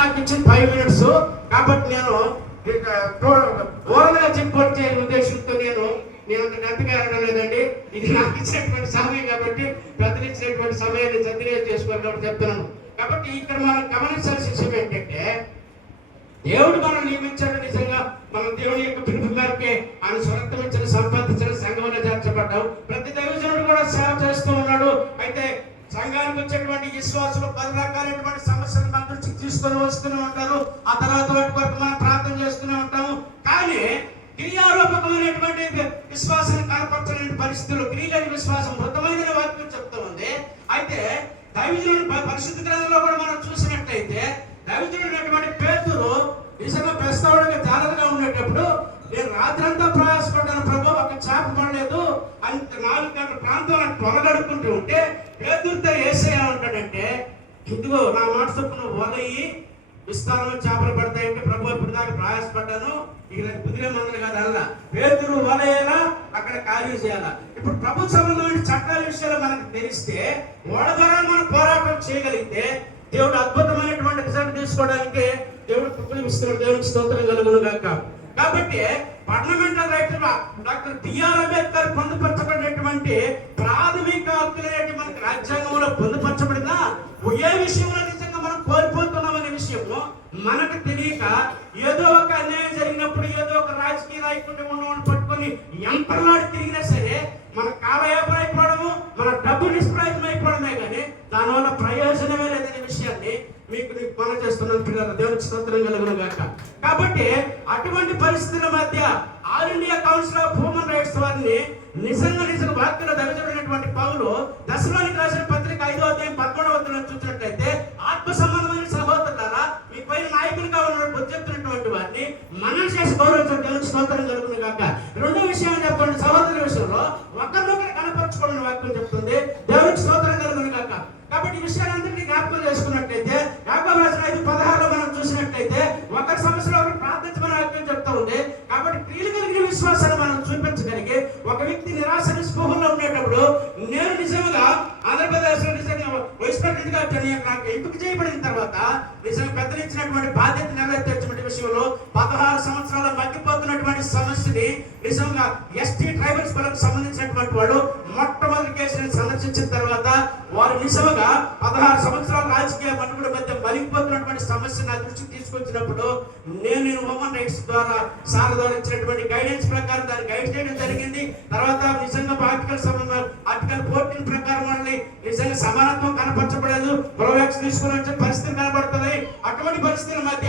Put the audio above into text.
నాకు ఇచ్చిన 5 minutes, కాబట్టి నేను ఓరగా చెప్పొచ్చే ఉద్దేశంతో నేను అంత గట్టిగా అనడం లేదండి. ఇది నాకు ఇచ్చినటువంటి సమయం కాబట్టి పెద్దలు ఇచ్చినటువంటి సమయాన్ని సద్వినియోగం చేసుకోవాలి కాబట్టి చెప్తున్నాను. కాబట్టి ఇక్కడ మనం గమనించాల్సిన విషయం ఏంటంటే, దేవుడు మనం నియమించాడు. నిజంగా మనం దేవుని యొక్క పిలుపు మేరకే ఆయన స్వరక్తమించిన సంపాదించిన సంఘంలో చేర్చబడ్డాం. ప్రతి దైవజనుడు కూడా సేవ చేస్తూ ఉన్నాడు. అయితే సంఘానికి వచ్చేటువంటి విశ్వాసులు 10 రకాలైనటువంటి సమస్యలు మన దృష్టికి తీసుకొని వస్తూనే ఉంటారు. ఆ తర్వాత వాటి వరకు మనం ప్రార్థన చేస్తూనే ఉంటాము. కానీ క్రియారూపకమైనటువంటి విశ్వాసాన్ని కనపరచలేని పరిస్థితులు, క్రియలేని విశ్వాసం మృతమైన వాక్యం చెప్తూ ఉంది. అయితే దైవజనుడు పరిశుద్ధ గ్రంథంలో కూడా మనం చూసినట్లయితే దైవజనుడైనటువంటి పేతురు నిజంగా ప్రస్తావనగా జాగ్రత్తగా ఉండేటప్పుడు, నేను రాత్రంతా ప్రయాసపడ్డాను ప్రభు, ఒక చేప పడలేదు అని 4 గంటల ప్రాంతంలో పొలగడుకుంటూ ఉంటే పేతురుతో యేసయ్య ఉంటాడంటే, ఇదిగో నా మాట చొప్పున వలయి విస్తారంలో చేపలు పడతాయంటే ప్రభు ఇప్పుడు దాకా ప్రయాసపడ్డాను, ఇక కుదిరే మందులు కాదు అలా పేతురు వలయేలా అక్కడ కార్యం చేయాలా. ఇప్పుడు ప్రభు సంబంధమైన చట్టాల విషయాలు మనకు తెలిస్తే వాళ్ళ ద్వారా మనం పోరాటం చేయగలిగితే దేవుడు అద్భుతమైనటువంటి రిజల్ట్ తీసుకోవడానికి దేవుడు కృపను ఇస్తున్నాడు. దేవునికి స్తోత్రం కలుగును గాక. కాబట్టి parliamentary writer doctor B R Ambedkar పొందుపరచబడినటువంటి ప్రాథమిక హక్కులు మనకి రాజ్యాంగంలో పొందుపరచబడిన ఏ విషయంలో నిజంగా మనం కోల్పోతున్నామనే విషయము మనకు తెలియక ఏదో ఒక అన్యాయం జరిగినప్పుడు ఏదో ఒక రాజకీయ నాయకుడిని ఉన్నవాడిని పట్టుకొని ఎంపర్లాడి తిరిగినా సరే మన కాలయాపన అయిపోవడము, మన డబ్బు నిష్ప్రయోజనం అయిపోవడమే కానీ దానివల్ల ప్రయోజనమే లేదనే విషయాన్ని మీకు మనం చేస్తున్నాను పిల్లలు. దేవునికి స్తోత్రం కలుగును గాక. కాబట్టి అటువంటి పరిస్థితుల మధ్య all India council of human rights వారిని నిజంగా వాక్యంలో దైవజనుడైనటువంటి పౌలు దశలోనికి రాసిన పత్రిక 5వ అధ్యాయం 11వ వచనం చూసినట్లయితే, ఆత్మ సంబంధమైన సహోదరులారా మీ పైన నాయకులుగా ఉన్న బుద్ధి చెప్తున్నటువంటి వారిని మనం చేసి గౌరవించడం. దేవునికి స్తోత్రం కలుగును గాక. రెండో విషయం చెప్పండి, సహోదరుల విషయంలో ఒకరినొకరు కనపరచుకోవడం వాక్యం చెప్తుంది. దేవునికి స్తోత్రం కలుగును గాక. కాబట్టి ఈ విషయాలందరినీ జ్ఞాపకం చేసుకున్నట్లయితే యాకోబు రాసిన 5:16 మనం చూసినట్లయితే ఒకరి సమస్యలో ఒకరు ప్రార్థించమని వాక్యం చెప్తా ఉంది. కాబట్టి క్రియలు కలిగిన విశ్వాసాన్ని మనం చూపించగలిగి ఒక వ్యక్తి నిరాశ నిస్పృహంలో ఉండేటప్పుడు, నేను నిజంగా ఆంధ్రప్రదేశ్లో నిజంగా వైస్ ప్రెసిడెంట్గా నాకు ఎంపిక చేయబడిన తర్వాత నిజంగా పెద్దలు ఇచ్చినటువంటి బాధ్యత నెరవేర్చేటువంటి విషయంలో 16 సంవత్సరాల మగ్గిపోతున్నటువంటి సమస్యని నిజంగా ఎస్టీ ట్రైబల్స్ వాళ్ళకు సంబంధించినటువంటి వాడు మొట్టమొదటి కేసుని సందర్శించిన తర్వాత వారు నిజంగా 16 సంవత్సరాల రాజకీయ మనుగడ మధ్య మరిగిపోతున్నటువంటి సమస్య నా దృష్టికి తీసుకొచ్చినప్పుడు నేను హ్యూమన్ రైట్స్ ద్వారా సార్ ద్వారా ఇచ్చినటువంటి గైడెన్స్ ప్రకారం దాన్ని గైడ్ చేయడం జరిగింది. తర్వాత నిజంగా ఆర్టికల్ 14 ప్రకారం వాళ్ళని నిజంగా సమానత్వం కనపరచబడలేదు, ప్రోవాక్స్ తీసుకుని వచ్చే పరిస్థితి కనబడుతుంది. అటువంటి పరిస్థితుల మధ్య